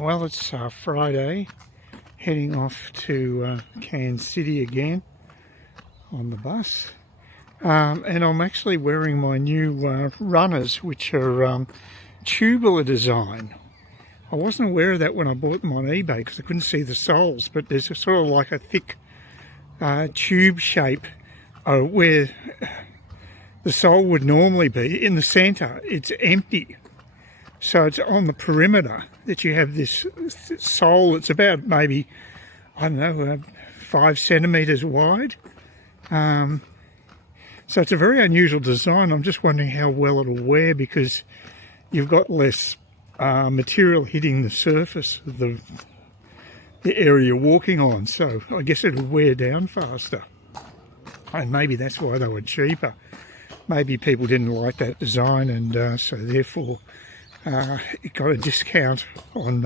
Well, it's Friday, heading off to Cairns City again on the bus. And I'm actually wearing my new runners, which are tubular design. I wasn't aware of that when I bought them on eBay because I couldn't see the soles, but there's a sort of like a thick tube shape where the sole would normally be. In the centre, it's empty. So it's on the perimeter that you have this sole. It's about maybe, I don't know, 5 centimetres wide. So it's a very unusual design. I'm just wondering how well it'll wear because you've got less material hitting the surface of the area you're walking on. So I guess it'll wear down faster. And maybe that's why they were cheaper. Maybe people didn't like that design and so therefore it got a discount on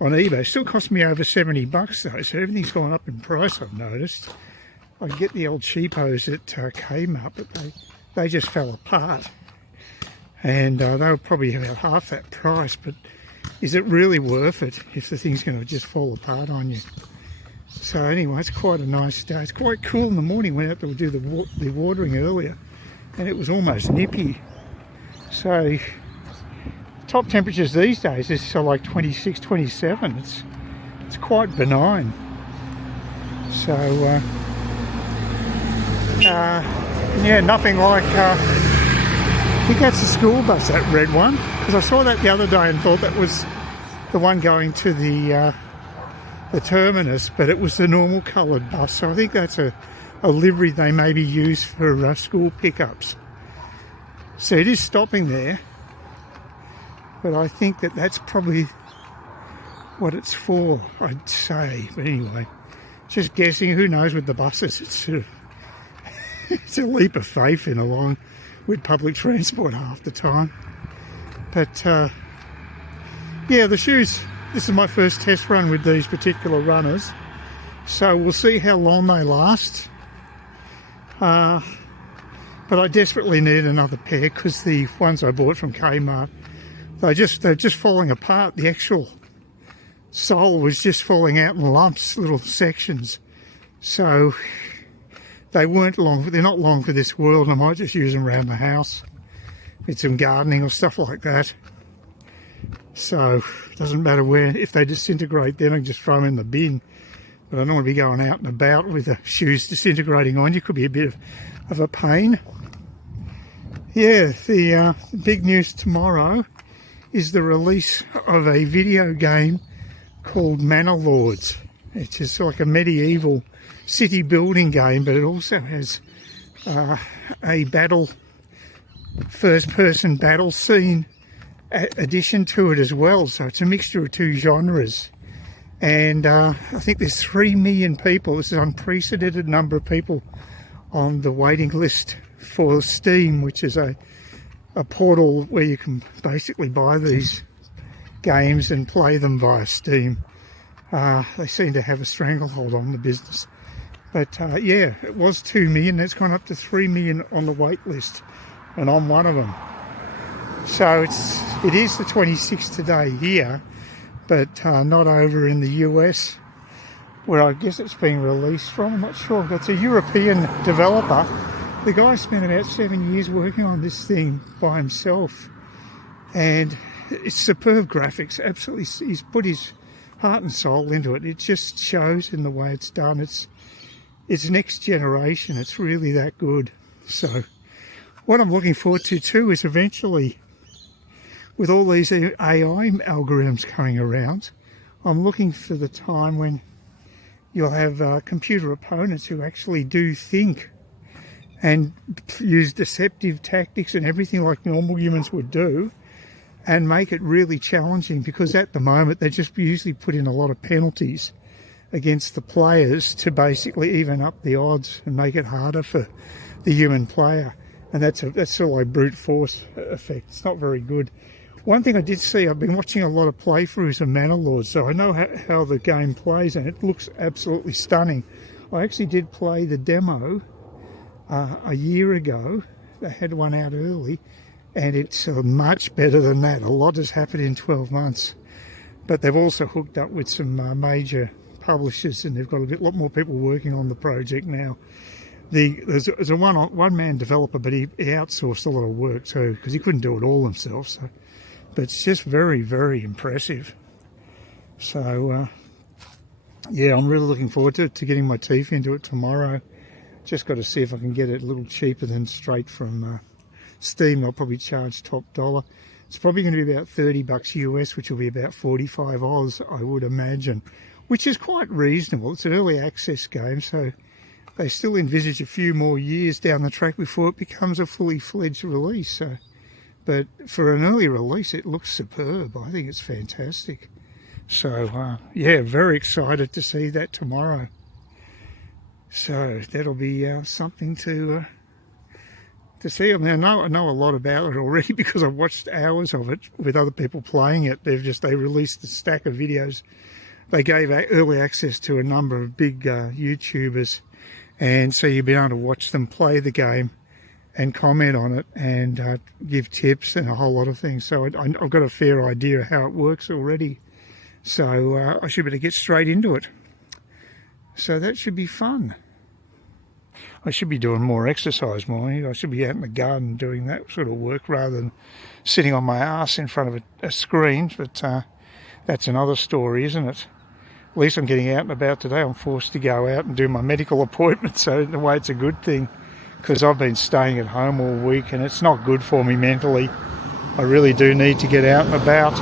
eBay. It still cost me over $70 though, so everything's gone up in price, I've noticed. I get the old cheapos at Kmart, but they just fell apart. And they were probably about half that price, but is it really worth it if the thing's going to just fall apart on you? So anyway, it's quite a nice day. It's quite cool in the morning. Went out to do the watering earlier, and it was almost nippy. So top temperatures these days is so like 26, 27. It's quite benign. So yeah, nothing like. I think that's the school bus, that red one, because I saw that the other day and thought that was the one going to the terminus, but it was the normal coloured bus. So I think that's a livery they maybe use for school pickups. So it is stopping there, but I think that's probably what it's for, I'd say. But anyway, just guessing. Who knows with the buses? It's sort of it's a leap of faith in along with public transport half the time. But yeah, the shoes, this is my first test run with these particular runners, so we'll see how long they last. But I desperately need another pair because the ones I bought from Kmart, they're just falling apart. The actual sole was just falling out in lumps, little sections. So they're not long for this world, and I might just use them around the house with some gardening or stuff like that. So it doesn't matter where. If they disintegrate, then I can just throw them in the bin. But I don't want to be going out and about with the shoes disintegrating on you. Could be a bit of a pain. Yeah, the big news tomorrow is the release of a video game called Manor Lords. It's just like a MediEvil city building game, but it also has a first-person battle scene addition to it as well. So it's a mixture of two genres. And I think there's 3 million people. This is an unprecedented number of people on the waiting list for Steam, which is a portal where you can basically buy these games and play them via Steam. They seem to have a stranglehold on the business. But yeah, it was 2 million. It's gone up to 3 million on the wait list, and I'm one of them. So it is the 26th today here, but not over in the US, where I guess it's being released from. I'm not sure. It's a European developer. The guy spent about 7 years working on this thing by himself, and it's superb graphics. Absolutely, he's put his heart and soul into it. It just shows in the way it's done. It's next generation. It's really that good. So what I'm looking forward to too is eventually, with all these AI algorithms coming around, I'm looking for the time when you'll have computer opponents who actually do think and use deceptive tactics and everything like normal humans would do, and make it really challenging, because at the moment they just usually put in a lot of penalties against the players to basically even up the odds and make it harder for the human player. And that's sort of like brute force effect. It's not very good. One thing I did see, I've been watching a lot of playthroughs of Manor Lords, so I know how the game plays, and it looks absolutely stunning. I actually did play the demo a year ago. They had one out early, and it's much better than that. A lot has happened in 12 months. but they've also hooked up with some major publishers, and they've got a lot more people working on the project now. There's a one-man developer, but he outsourced a lot of work too, because he couldn't do it all himself. So, but it's just very, very impressive. So yeah, I'm really looking forward to getting my teeth into it tomorrow. Just got to see if I can get it a little cheaper than straight from Steam. I'll probably charge top dollar. It's probably going to be about $30 US, which will be about 45 Oz, I would imagine, which is quite reasonable. It's an early access game, so they still envisage a few more years down the track before it becomes a fully fledged release. So, but for an early release, it looks superb. I think it's fantastic. So yeah, very excited to see that tomorrow. So that'll be something to see. I mean, I know a lot about it already because I've watched hours of it with other people playing it. They released a stack of videos. They gave early access to a number of big YouTubers, and so you've been able to watch them play the game and comment on it and give tips and a whole lot of things. So I've got a fair idea of how it works already. So I should be able to get straight into it. So that should be fun. I should be doing more exercise more. I should be out in the garden doing that sort of work rather than sitting on my ass in front of a screen. But that's another story, isn't it? At least I'm getting out and about today. I'm forced to go out and do my medical appointment. So in a way it's a good thing, because I've been staying at home all week and it's not good for me mentally. I really do need to get out and about.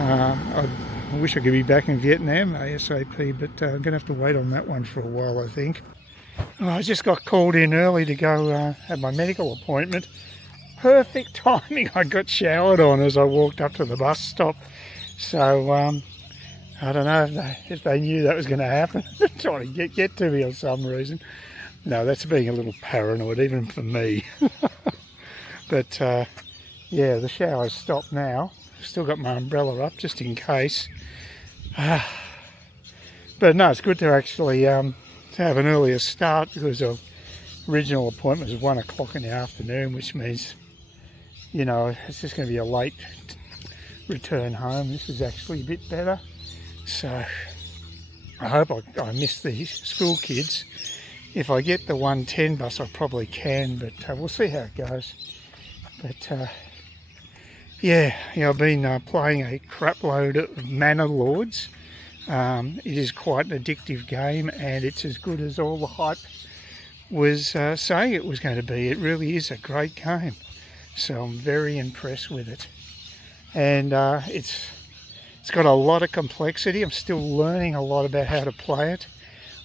I wish I could be back in Vietnam ASAP, but I'm going to have to wait on that one for a while, I think. I just got called in early to go have my medical appointment. Perfect timing. I got showered on as I walked up to the bus stop. So I don't know if they knew that was going to happen. Trying to get to me for some reason. No, that's being a little paranoid, even for me. But yeah, the shower's stopped now. Still got my umbrella up just in case. But no, it's good to actually to have an earlier start, because the original appointment was 1 o'clock in the afternoon, which means, you know, it's just going to be a late return home. This is actually a bit better. So I hope I miss the school kids. If I get the 1:10 bus, I probably can, but we'll see how it goes. But yeah, I've been playing a crap load of Manor Lords. It is quite an addictive game, and it's as good as all the hype was saying it was going to be. It really is a great game, so I'm very impressed with it. And it's got a lot of complexity. I'm still learning a lot about how to play it.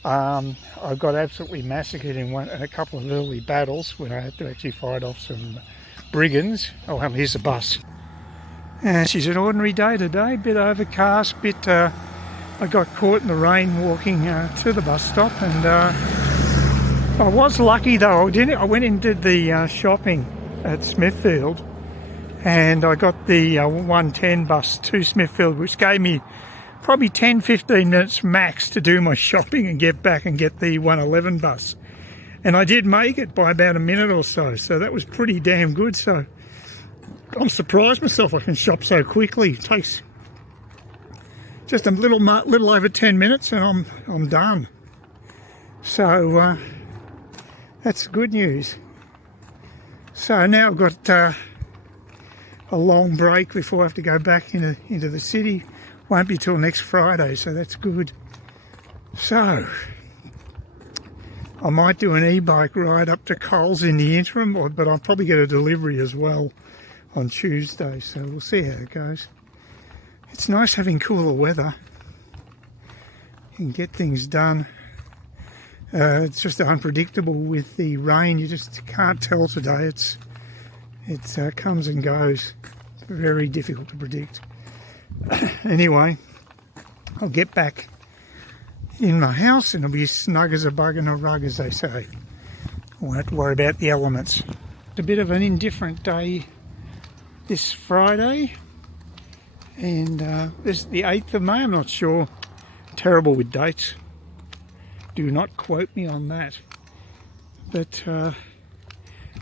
I got absolutely massacred in a couple of early battles when I had to actually fight off some brigands. Oh, well, here's the bus. She's an ordinary day today, bit overcast, I got caught in the rain walking to the bus stop, and I was lucky though. I went and did the shopping at Smithfield, and I got the 1:10 bus to Smithfield, which gave me probably 10-15 minutes max to do my shopping and get back and get the 1:11 bus. And I did make it by about a minute or so, so that was pretty damn good. So I'm surprised myself I can shop so quickly. It takes just a little over 10 minutes and I'm done. So that's good news. So now I've got a long break before I have to go back into the city. Won't be till next Friday, so that's good. So I might do an e-bike ride up to Coles in the interim, but I'll probably get a delivery as well on Tuesday, so we'll see how it goes. It's nice having cooler weather. You can get things done. It's just unpredictable with the rain. You just can't tell today. It comes and goes. Very difficult to predict. Anyway, I'll get back in my house and it'll be snug as a bug in a rug, as they say. I won't have to worry about the elements. A bit of an indifferent day this Friday, and this is the 8th of May. I'm not sure. Terrible with dates. Do not quote me on that. But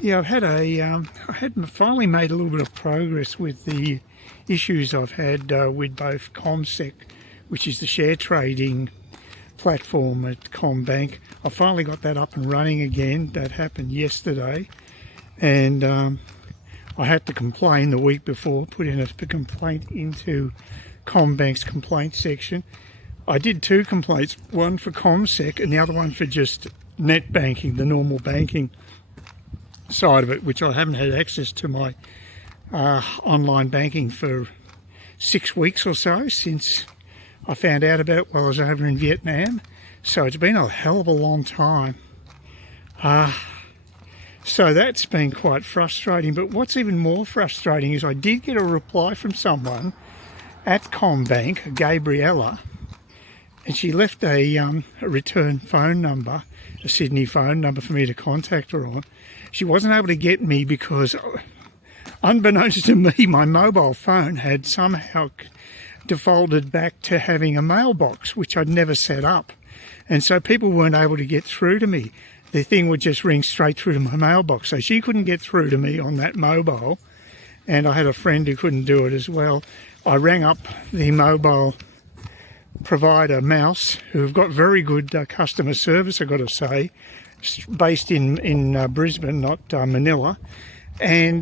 yeah, I had finally made a little bit of progress with the issues I've had with both Commsec, which is the share trading platform at Commbank. I finally got that up and running again. That happened yesterday, and I had to complain the week before, put in a complaint into Commbank's complaint section. I did 2 complaints, one for Commsec and the other one for just net banking, the normal banking side of it, which I haven't had access to my online banking for 6 weeks or so since I found out about it while I was over in Vietnam. So it's been a hell of a long time. So that's been quite frustrating. But what's even more frustrating is I did get a reply from someone at Commbank, Gabriella, and she left a return phone number, a Sydney phone number for me to contact her on. She wasn't able to get me because, unbeknownst to me, my mobile phone had somehow defaulted back to having a mailbox, which I'd never set up. And so people weren't able to get through to me. The thing would just ring straight through to my mailbox. So she couldn't get through to me on that mobile. And I had a friend who couldn't do it as well. I rang up the mobile provider, Mouse, who've got very good customer service, I've got to say, based in Brisbane, not Manila. And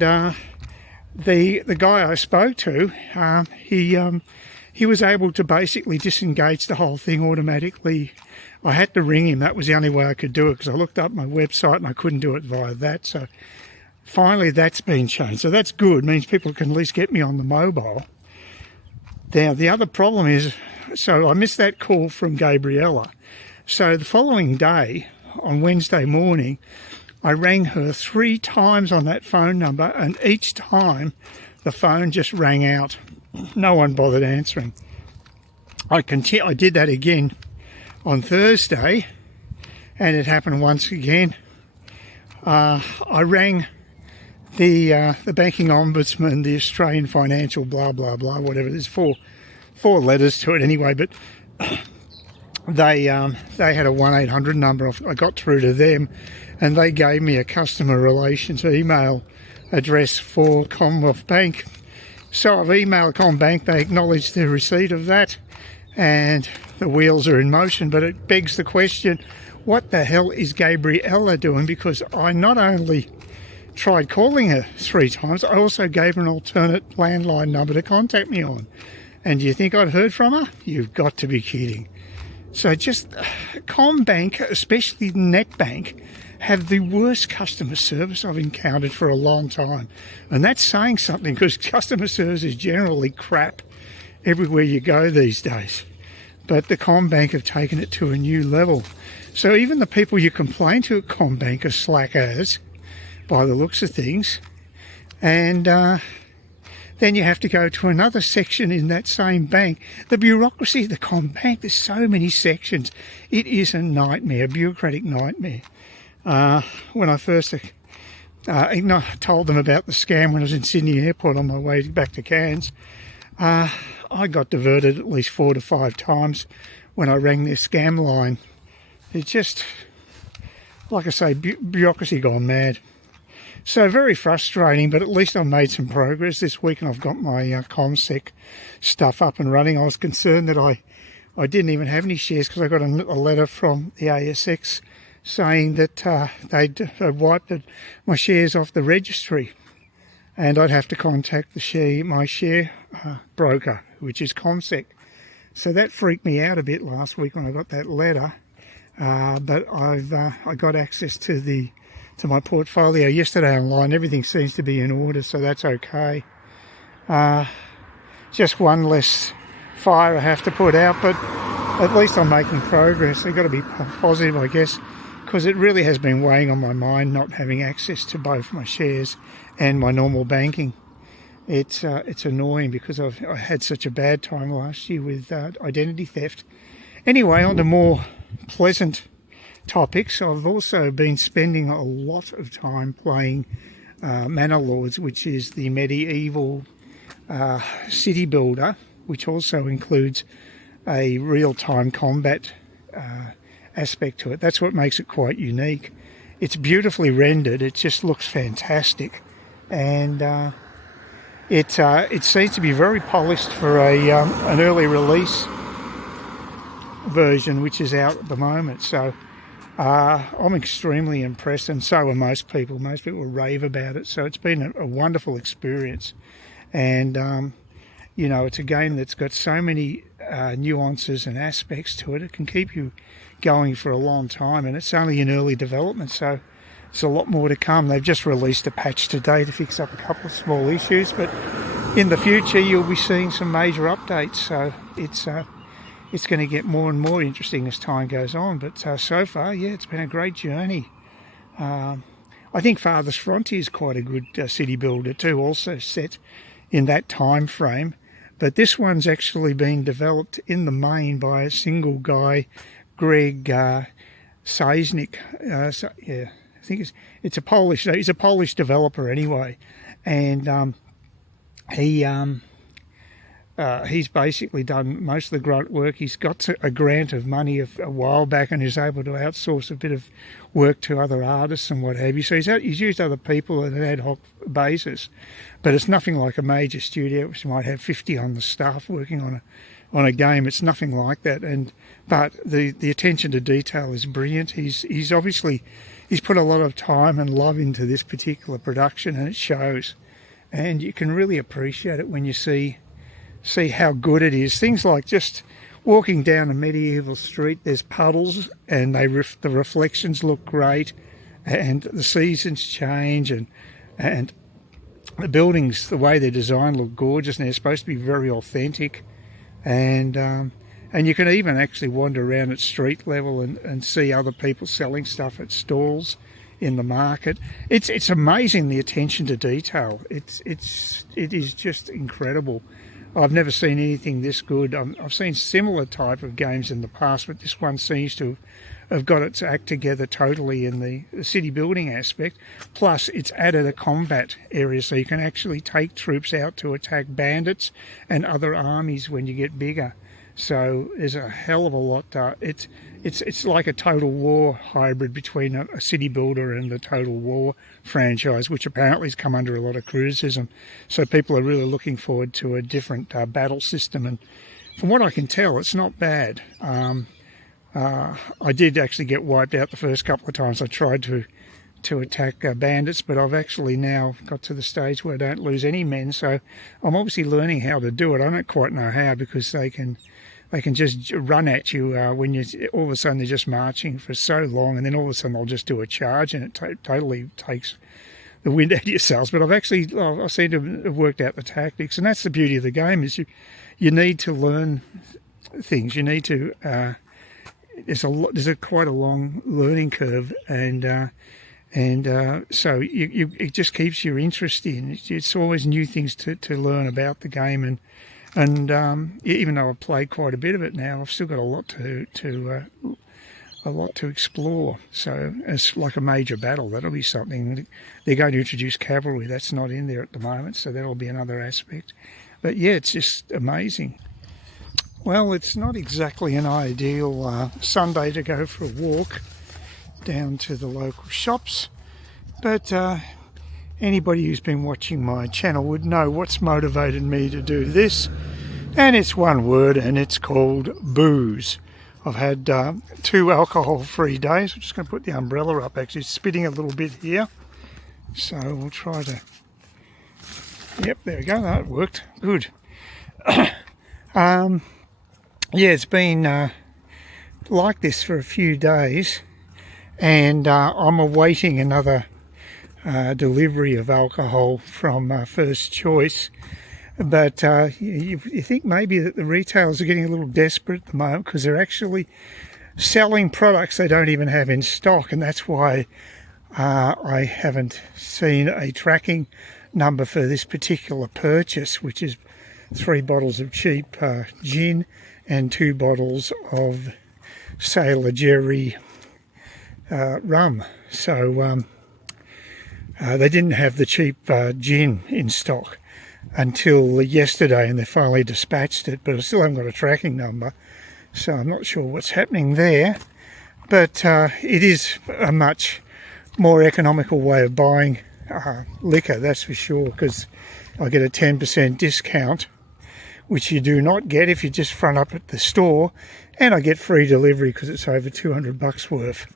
the guy I spoke to, he was able to basically disengage the whole thing automatically. I had to ring him. That was the only way I could do it because I looked up my website and I couldn't do it via that. So finally that's been changed. So that's good. It means people can at least get me on the mobile. Now, the other problem is, so I missed that call from Gabriella. So the following day, on Wednesday morning, I rang her 3 times on that phone number, and each time the phone just rang out. No one bothered answering. I did that again on Thursday, and it happened once again. I rang the banking ombudsman, the Australian financial blah blah blah, whatever. There's four letters to it anyway, but they had a 1-800 number. I got through to them, and they gave me a customer relations email address for Commonwealth Bank. So I've emailed Commbank. They acknowledged the receipt of that, and the wheels are in motion. But it begs the question, what the hell is Gabriella doing? Because I not only tried calling her 3 times, I also gave her an alternate landline number to contact me on. And do you think I'd heard from her? You've got to be kidding. So just Commbank, especially NetBank, have the worst customer service I've encountered for a long time. And that's saying something because customer service is generally crap everywhere you go these days. But the Commbank have taken it to a new level. So even the people you complain to at Commbank are slackers, by the looks of things. And then you have to go to another section in that same bank. The bureaucracy of the Commbank, there's so many sections. It is a nightmare, a bureaucratic nightmare. When I first told them about the scam when I was in Sydney Airport on my way back to Cairns, I got diverted at least 4 to 5 times when I rang their scam line. It's just, like I say, bureaucracy gone mad. So very frustrating, but at least I've made some progress this week and I've got my Commsec stuff up and running. I was concerned that I didn't even have any shares because I got a letter from the ASX saying that they'd wiped my shares off the registry, and I'd have to contact my share broker, which is Commsec. So that freaked me out a bit last week when I got that letter. But I got access to my portfolio yesterday online. Everything seems to be in order, so that's okay. Just one less fire I have to put out, but at least I'm making progress. I've got to be positive, I guess, because it really has been weighing on my mind not having access to both my shares and my normal banking. It's annoying because I had such a bad time last year with identity theft. Anyway, on to more pleasant topics. I've also been spending a lot of time playing Manor Lords, which is the MediEvil city builder, which also includes a real-time combat aspect to it. That's what makes it quite unique. It's beautifully rendered. It just looks fantastic. And it seems to be very polished for an early release version, which is out at the moment. So I'm extremely impressed, and so are most people. Most people rave about it. So it's been a wonderful experience, and you know, it's a game that's got so many nuances and aspects to it. It can keep you going for a long time, and it's only in early development, so there's a lot more to come. They've just released a patch today to fix up a couple of small issues, but in the future you'll be seeing some major updates. So it's going to get more and more interesting as time goes on. But so far, yeah, it's been a great journey. I think Farthest Frontier is quite a good city builder too, also set in that time frame. But this one's actually been developed in the main by a single guy, Greg Seisnik. Yeah, I think it's a Polish. He's a Polish developer anyway, and he's basically done most of the grunt work. He's got a grant of money a while back, and is able to outsource a bit of work to other artists and what have you. So he's used other people on an ad hoc basis, but it's nothing like a major studio which might have 50 on the staff working on a game. It's nothing like that. But the attention to detail is brilliant. He's obviously put a lot of time and love into this particular production, and it shows. And you can really appreciate it when you see how good it is. Things like just walking down a MediEvil street, there's puddles, and the reflections look great, and the seasons change, and the buildings, the way they're designed, look gorgeous, and they're supposed to be very authentic. And you can even actually wander around at street level and see other people selling stuff at stalls in the market. It's amazing, the attention to detail. It is just incredible. I've never seen anything this good. I've seen similar type of games in the past, but this one seems to have got its act together totally in the city building aspect. Plus, it's added a combat area, so you can actually take troops out to attack bandits and other armies when you get bigger. So there's a hell of a lot. It's like a Total War hybrid between a city builder and the Total War franchise, which apparently has come under a lot of criticism. So people are really looking forward to a different battle system. And from what I can tell, it's not bad. I did actually get wiped out the first couple of times I tried to attack bandits, but I've actually now got to the stage where I don't lose any men. So I'm obviously learning how to do it. I don't quite know how, because they can just run at you when you all of a sudden they're just marching for so long, and then all of a sudden they'll just do a charge, and it totally takes the wind out of your sails. But I seem to have worked out the tactics, and that's the beauty of the game, is you need to learn things. You need to there's quite a long learning curve, and so it just keeps your interest in. It's always new things to learn about the game, and even though I've played quite a bit of it now, I've still got a lot to explore. So it's like a major battle. That'll be something. They're going to introduce cavalry. That's not in there at the moment, so that'll be another aspect. But yeah, it's just amazing. Well, it's not exactly an ideal Sunday to go for a walk down to the local shops, but anybody who's been watching my channel would know what's motivated me to do this, and it's one word, and it's called booze. I've had 2 alcohol-free days. I'm just going to put the umbrella up. Actually, it's spitting a little bit here, so we'll try to... Yep, there we go. That worked. Good. Yeah, it's been like this for a few days, and I'm awaiting another delivery of alcohol from First Choice. But you think maybe that the retailers are getting a little desperate at the moment, because they're actually selling products they don't even have in stock, and that's why I haven't seen a tracking number for this particular purchase, which is 3 bottles of cheap gin and 2 bottles of Sailor Jerry rum. So they didn't have the cheap gin in stock until yesterday, and they finally dispatched it, but I still haven't got a tracking number, so I'm not sure what's happening there. But it is a much more economical way of buying liquor, that's for sure, because I get a 10% discount, which you do not get if you just front up at the store, and I get free delivery because it's over $200 worth.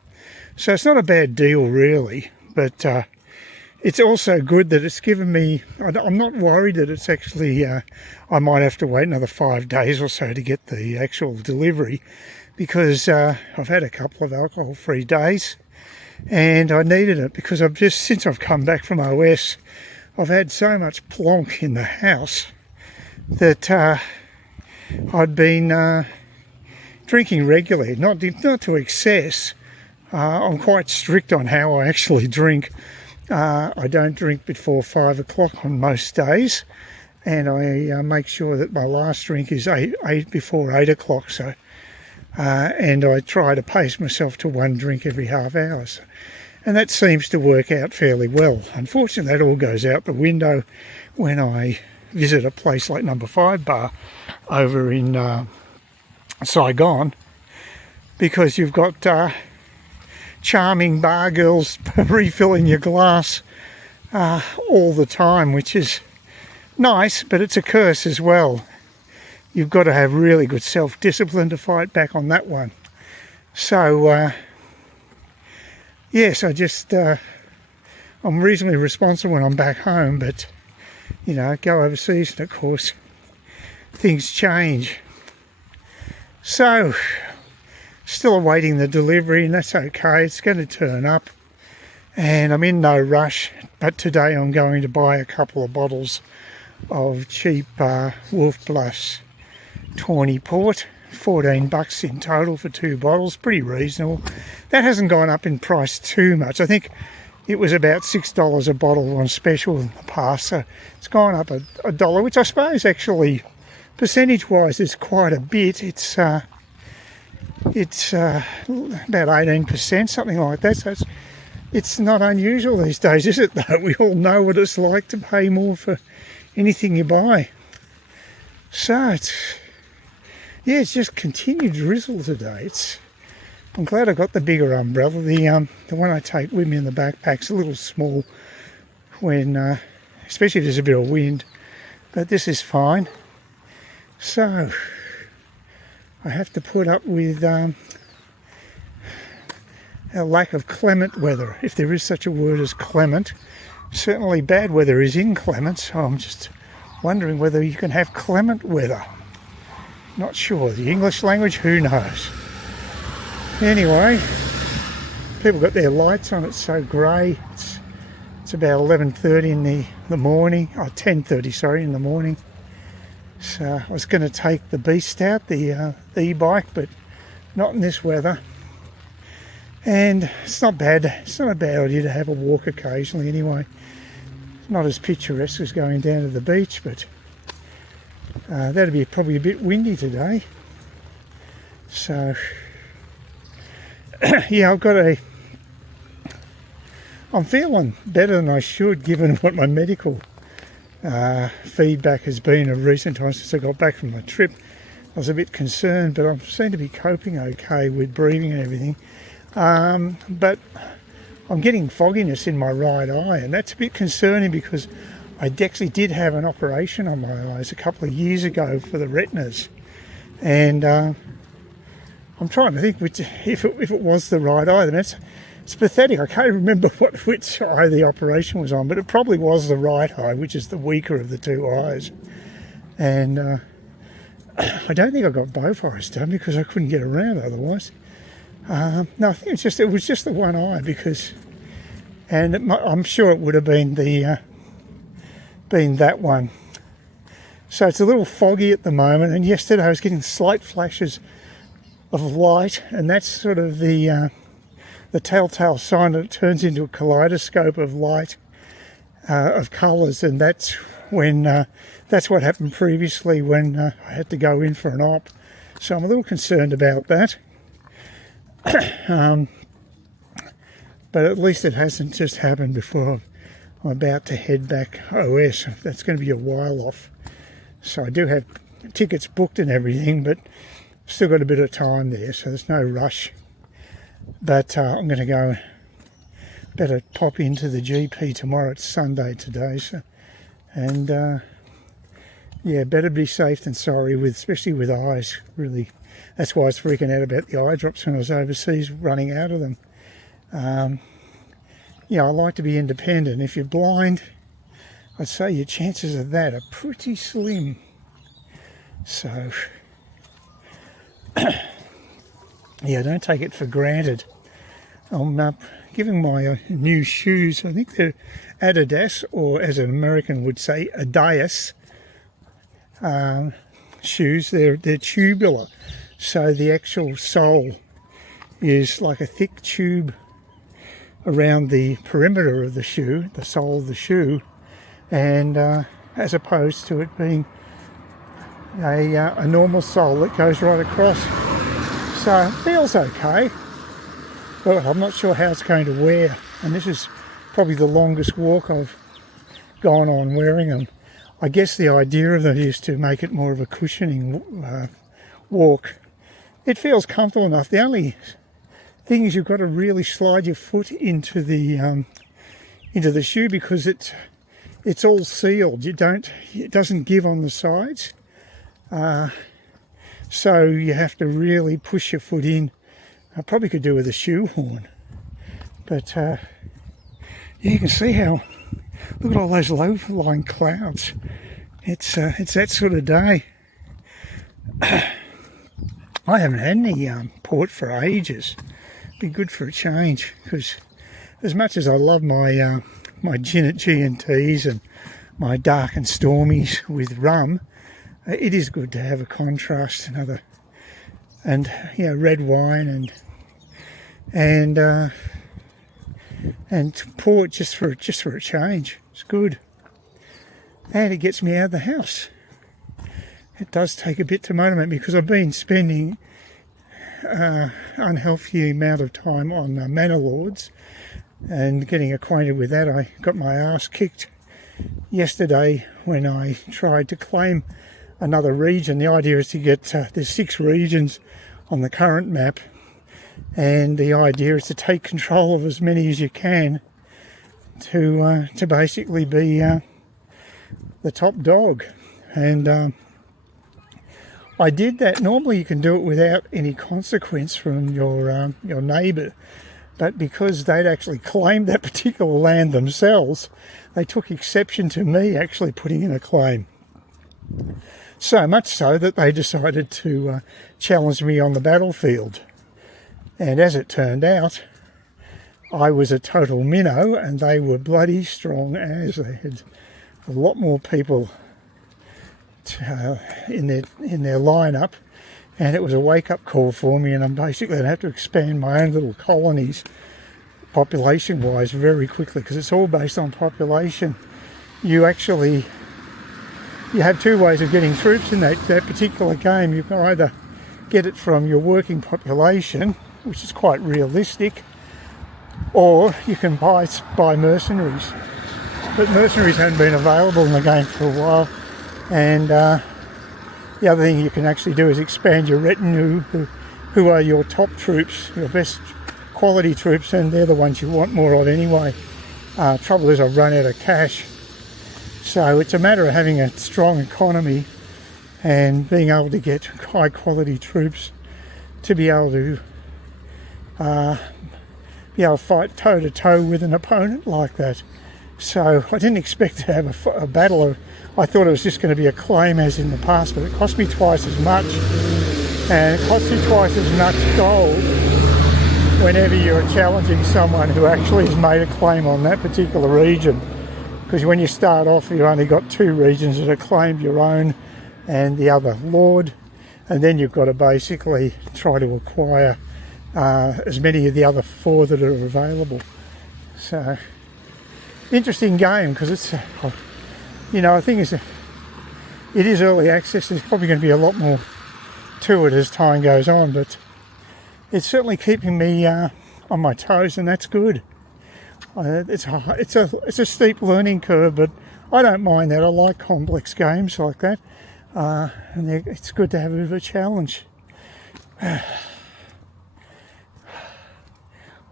So it's not a bad deal really, but it's also good that it's given me, I'm not worried that it's actually, I might have to wait another 5 days or so to get the actual delivery, because I've had a couple of alcohol-free days and I needed it, because since I've come back from OS, I've had so much plonk in the house that I'd been drinking regularly, not to excess. I'm quite strict on how I actually drink. I don't drink before 5 o'clock on most days, and I make sure that my last drink is before 8 o'clock. So, and I try to pace myself to 1 drink every half hour. So, and that seems to work out fairly well. Unfortunately, that all goes out the window when I visit a place like Number 5 Bar over in Saigon, because you've got charming bar girls refilling your glass all the time, which is nice, but it's a curse as well. You've got to have really good self-discipline to fight back on that one. So yes, I'm reasonably responsible when I'm back home, but you know, go overseas and of course things change. So still awaiting the delivery, and that's okay, it's going to turn up, and I'm in no rush. But today I'm going to buy a couple of bottles of cheap Wolf Blush Tawny Port, $14 in total for 2 bottles, pretty reasonable. That hasn't gone up in price too much. I think it was about $6 a bottle on special in the past, so it's gone up a dollar, which I suppose actually percentage wise is quite a bit. It's about 18%, something like that. So it's not unusual these days, is it though? We all know what it's like to pay more for anything you buy. So it's just continued drizzle today. I'm glad I got the bigger umbrella. The one I take with me in the backpack's a little small when, especially if there's a bit of wind, but this is fine. So I have to put up with a lack of clement weather, if there is such a word as clement. Certainly bad weather is inclement, so I'm just wondering whether you can have clement weather. Not sure. The English language, who knows? Anyway, people got their lights on. It's so grey. It's about 11:30 in the morning, or 10:30, sorry, in the morning. So I was going to take the beast out, the e-bike, but not in this weather. And it's not bad. It's not a bad idea to have a walk occasionally anyway. It's not as picturesque as going down to the beach, but that'd be probably a bit windy today. So yeah, I'm feeling better than I should, given what my medical feedback has been of recent times since I got back from my trip. I was a bit concerned, but I seem to be coping okay with breathing and everything. But I'm getting fogginess in my right eye, and that's a bit concerning because I actually did have an operation on my eyes a couple of years ago for the retinas, and I'm trying to think if it was the right eye. Then it's pathetic. I can't remember which eye the operation was on, but it probably was the right eye, which is the weaker of the 2 eyes. And I don't think I got both eyes done because I couldn't get around otherwise. No, I think it was just the one eye, because, and I'm sure it would have been been that one. So it's a little foggy at the moment, and yesterday I was getting slight flashes of light, and that's sort of the telltale sign that it turns into a kaleidoscope of light, of colours, and that's when that's what happened previously when I had to go in for an op. So I'm a little concerned about that. But at least it hasn't just happened before I'm about to head back OS. That's going to be a while off. So I do have tickets booked and everything, but still got a bit of time there, so there's no rush. But I'm going to better pop into the GP tomorrow. It's Sunday today, so, And yeah, better be safe than sorry, especially with eyes, really. That's why I was freaking out about the eye drops when I was overseas, running out of them. Yeah, I like to be independent. If you're blind, I'd say your chances of that are pretty slim. So, yeah, don't take it for granted. I'm giving my new shoes, I think they're Adidas, or as an American would say, Adidas shoes. They're tubular, so the actual sole is like a thick tube around the perimeter of the shoe, the sole of the shoe, and as opposed to it being a normal sole that goes right across. So it feels okay, but I'm not sure how it's going to wear, and this is probably the longest walk I've gone on wearing them. I guess the idea of them is to make it more of a cushioning walk. It feels comfortable enough. The only thing is you've got to really slide your foot into the shoe, because it's all sealed. It doesn't give on the sides, so you have to really push your foot in. I probably could do with a shoehorn, but yeah, you can see how. Look at all those low-lying clouds. It's that sort of day. I haven't had any port for ages. Be good for a change, because as much as I love my my gin at G&T's and my dark and stormies with rum, it is good to have a contrast, and you know, red wine and port just for a change. It's good, and it gets me out of the house. It does take a bit to motivate me, because I've been spending unhealthy amount of time on Manor Lords and getting acquainted with that. I got my ass kicked yesterday when I tried to claim another region. The idea is to get there's 6 regions on the current map, and the idea is to take control of as many as you can to basically be the top dog. And I did that. Normally you can do it without any consequence from your neighbour, but because they'd actually claimed that particular land themselves, they took exception to me actually putting in a claim. So much so that they decided to challenge me on the battlefield. And as it turned out, I was a total minnow, and they were bloody strong as. They had a lot more people in their lineup, and it was a wake-up call for me, and I'm basically going to have to expand my own little colonies population-wise very quickly, because it's all based on population. You have 2 ways of getting troops in that particular game. You can either get it from your working population, which is quite realistic, or you can buy mercenaries. But mercenaries haven't been available in the game for a while, and the other thing you can actually do is expand your retinue, who are your top troops, your best quality troops, and they're the ones you want more of anyway. Trouble is I've run out of cash, so it's a matter of having a strong economy and being able to get high quality troops to be able to fight toe to toe with an opponent like that. So I didn't expect to have a battle. I thought it was just going to be a claim as in the past, but it cost me twice as much, and it costs you twice as much gold whenever you're challenging someone who actually has made a claim on that particular region. Because when you start off, you've only got 2 regions that are claimed, your own and the other lord, and then you've got to basically try to acquire as many of the other 4 that are available. So, interesting game, because it's, I think it is early access. There's probably going to be a lot more to it as time goes on, but it's certainly keeping me on my toes, and that's good. It's a steep learning curve, but I don't mind that. I like complex games like that, and it's good to have a bit of a challenge.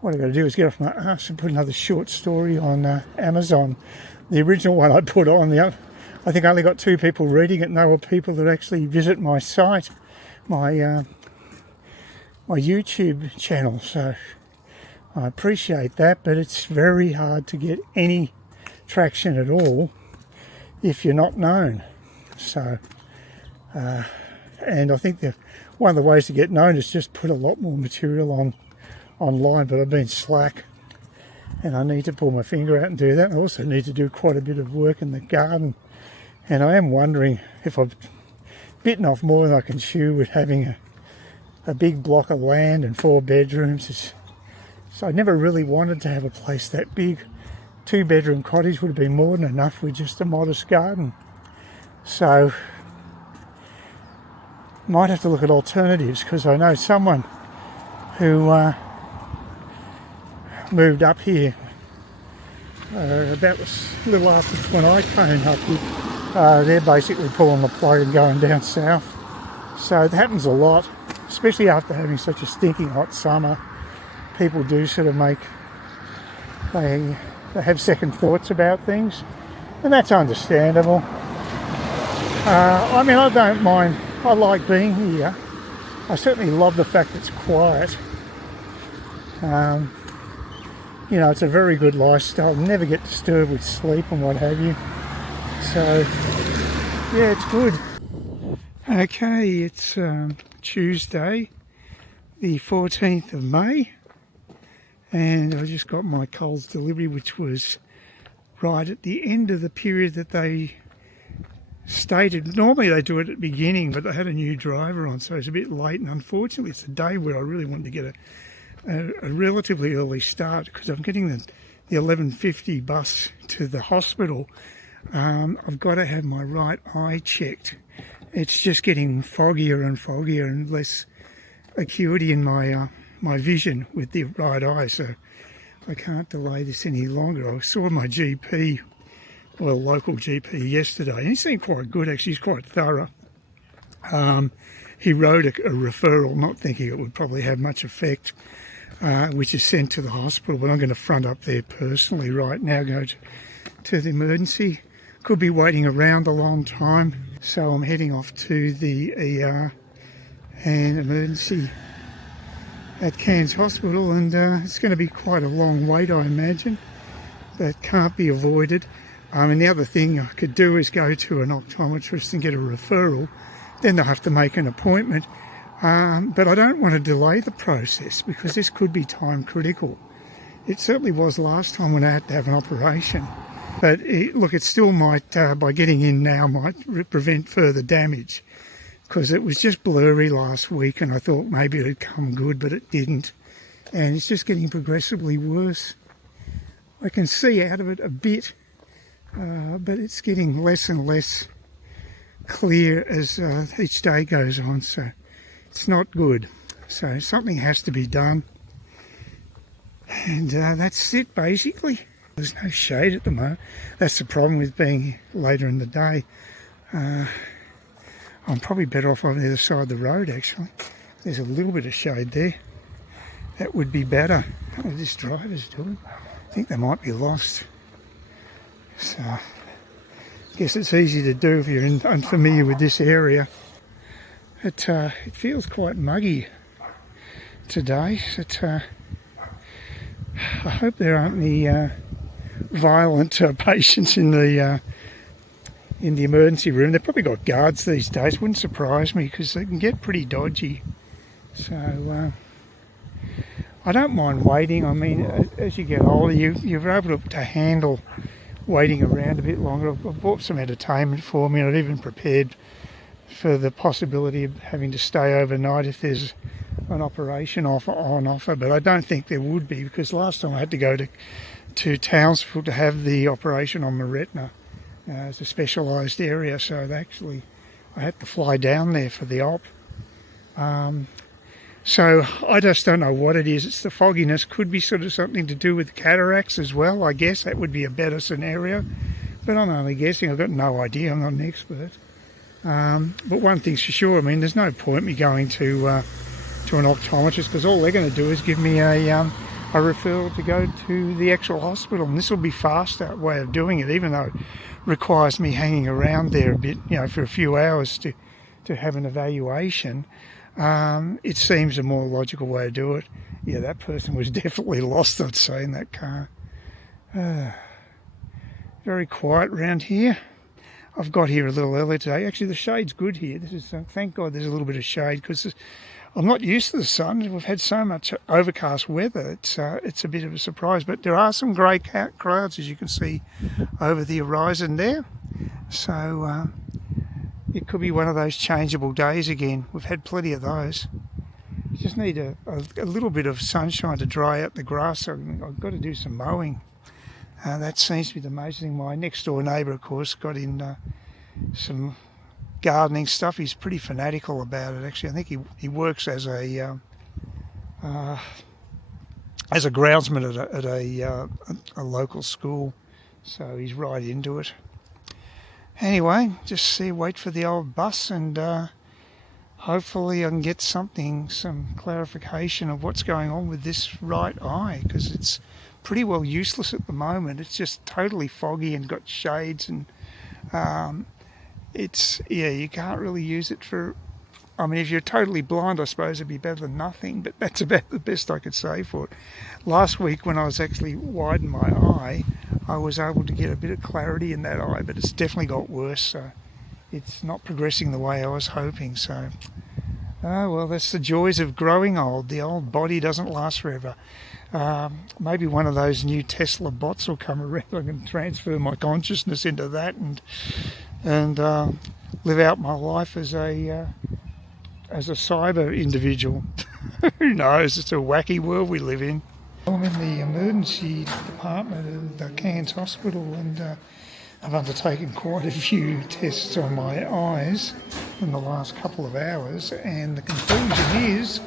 What I've got to do is get off my ass and put another short story on Amazon. The original one I put on, I think I only got 2 people reading it, and they were people that actually visit my site, my my YouTube channel. So I appreciate that, but it's very hard to get any traction at all if you're not known. So and I think that one of the ways to get known is just put a lot more material online, but I've been slack and I need to pull my finger out and do that. I also need to do quite a bit of work in the garden, and I am wondering if I've bitten off more than I can chew with having a big block of land and 4 bedrooms. So I never really wanted to have a place that big. 2-bedroom cottage would have been more than enough with just a modest garden. So might have to look at alternatives, because I know someone who moved up here about a little after when I came up here. They're basically pulling the plug and going down south. So it happens a lot, especially after having such a stinking hot summer. People do sort of they have second thoughts about things, and that's understandable. I mean, I don't mind. I like being here. I certainly love the fact it's quiet. You know, it's a very good lifestyle. Never get disturbed with sleep and what have you. So, yeah, it's good. Okay, it's Tuesday, the 14th of May. And I just got my Coles delivery, which was right at the end of the period that they stated. Normally they do it at the beginning, but they had a new driver on, so it's a bit late. And unfortunately, it's a day where I really wanted to get a relatively early start, because I'm getting the 11:50 bus to the hospital. I've got to have my right eye checked. It's just getting foggier and foggier and less acuity in my vision with the right eye, so I can't delay this any longer. I saw my GP, well, local GP yesterday, and he seemed quite good actually. He's quite thorough. He wrote a referral, not thinking it would probably have much effect, which is sent to the hospital, but I'm going to front up there personally right now, go to the emergency. Could be waiting around a long time, so I'm heading off to the ER and emergency at Cairns Hospital, and it's going to be quite a long wait, I imagine. That can't be avoided. And the other thing I could do is go to an optometrist and get a referral. Then they'll have to make an appointment. But I don't want to delay the process, because this could be time critical. It certainly was last time when I had to have an operation. But look, it still might, by getting in now, might prevent further damage, because it was just blurry last week, and I thought maybe it'd come good, but it didn't. And it's just getting progressively worse. I can see out of it a bit, but it's getting less and less clear as each day goes on, so it's not good. So something has to be done, and that's it basically. There's no shade at the moment. That's the problem with being later in the day. I'm probably better off on the other side of the road, actually. There's a little bit of shade there. That would be better. What are this driver's doing? I think they might be lost. So, I guess it's easy to do if you're unfamiliar with this area. It feels quite muggy today. I hope there aren't any violent patients in the emergency room. They've probably got guards these days. Wouldn't surprise me, because they can get pretty dodgy. So I don't mind waiting. I mean, as you get older, you're able to handle waiting around a bit longer. I've bought some entertainment for me, and I've even prepared for the possibility of having to stay overnight if there's an operation on offer. But I don't think there would be, because last time I had to go to Townsville to have the operation on my retina. It's a specialised area, so I had to fly down there for the op. So I just don't know what it is. It's the fogginess. Could be sort of something to do with cataracts as well, I guess. That would be a better scenario. But I'm only guessing. I've got no idea. I'm not an expert. But one thing's for sure. I mean, there's no point me going to an optometrist, because all they're going to do is give me a referral to go to the actual hospital, and this will be faster way of doing it, even though requires me hanging around there a bit, you know, for a few hours to have an evaluation, it seems a more logical way to do it. Yeah, that person was definitely lost, I'd say, in that car. Very quiet around here. I've got here a little earlier today. Actually, the shade's good here. This is thank God there's a little bit of shade, because I'm not used to the sun. We've had so much overcast weather. It's a bit of a surprise, but there are some grey clouds, as you can see over the horizon there. So it could be one of those changeable days again. We've had plenty of those. Just need a little bit of sunshine to dry out the grass. So I've got to do some mowing. That seems to be the major thing. My next door neighbour, of course, got in some gardening stuff. He's pretty fanatical about it, actually. I think he works as a groundsman at a local school, so he's right into it. Anyway, just wait for the old bus, and hopefully I can get some clarification of what's going on with this right eye, because it's pretty well useless at the moment. It's just totally foggy and got shades, and you can't really use it for, I mean, if you're totally blind, I suppose it'd be better than nothing, but that's about the best I could say for it. Last week, when I was actually widening my eye, I was able to get a bit of clarity in that eye, but it's definitely got worse, so it's not progressing the way I was hoping. So, well, that's the joys of growing old. The old body doesn't last forever. Maybe one of those new Tesla bots will come around. I can transfer my consciousness into that and live out my life as a cyber individual. Who knows? It's a wacky world we live in. I'm in the emergency department of the Cairns Hospital, and I've undertaken quite a few tests on my eyes in the last couple of hours, and the conclusion is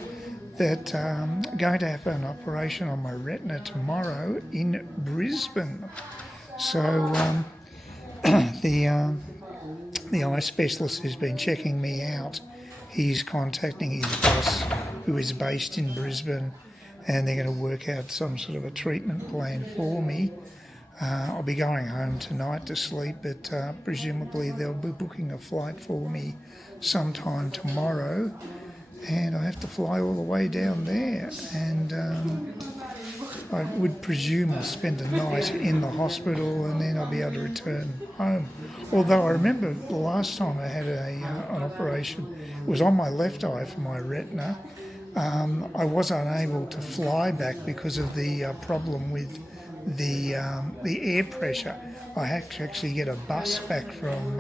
that I'm going to have an operation on my retina tomorrow in Brisbane. So the eye specialist who's been checking me out, he's contacting his boss, who is based in Brisbane, and they're going to work out some sort of a treatment plan for me. I'll be going home tonight to sleep, but presumably they'll be booking a flight for me sometime tomorrow, and I have to fly all the way down there, and I would presume I'll spend a night in the hospital, and then I'll be able to return home. Although I remember the last time I had an operation, it was on my left eye for my retina. I was unable to fly back because of the problem with the air pressure. I had to actually get a bus back from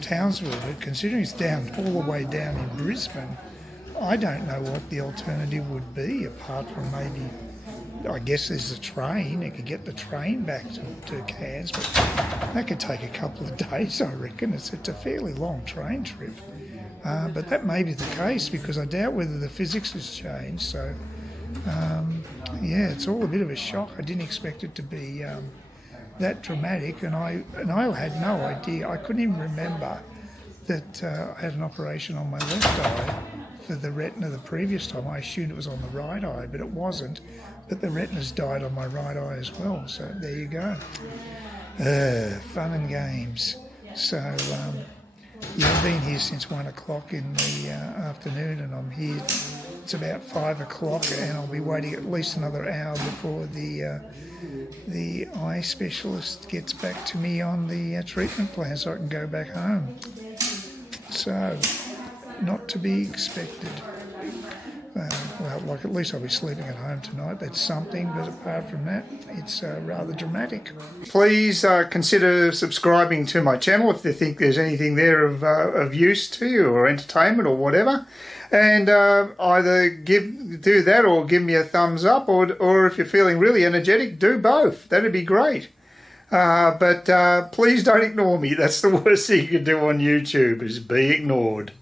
Townsville, but considering it's down all the way down in Brisbane, I don't know what the alternative would be, apart from maybe, I guess there's a train. I could get the train back to Cairns, but that could take a couple of days, I reckon. It's a fairly long train trip. But that may be the case, because I doubt whether the physics has changed. So, yeah, it's all a bit of a shock. I didn't expect it to be that dramatic, and I had no idea. I couldn't even remember that I had an operation on my left eye for the retina the previous time. I assumed it was on the right eye, but it wasn't. But the retina's died on my right eye as well, so there you go. Fun and games. So, yeah, I've been here since 1 o'clock in the afternoon, and I'm here. It's about 5 o'clock, and I'll be waiting at least another hour before the eye specialist gets back to me on the treatment plan, so I can go back home. So, not to be expected. Well, like, at least I'll be sleeping at home tonight. That's something, but apart from that, it's rather dramatic. Please consider subscribing to my channel if you think there's anything there of use to you, or entertainment or whatever. And either do that or give me a thumbs up, or if you're feeling really energetic, do both. That'd be great. But please don't ignore me. That's the worst thing you can do on YouTube, is be ignored.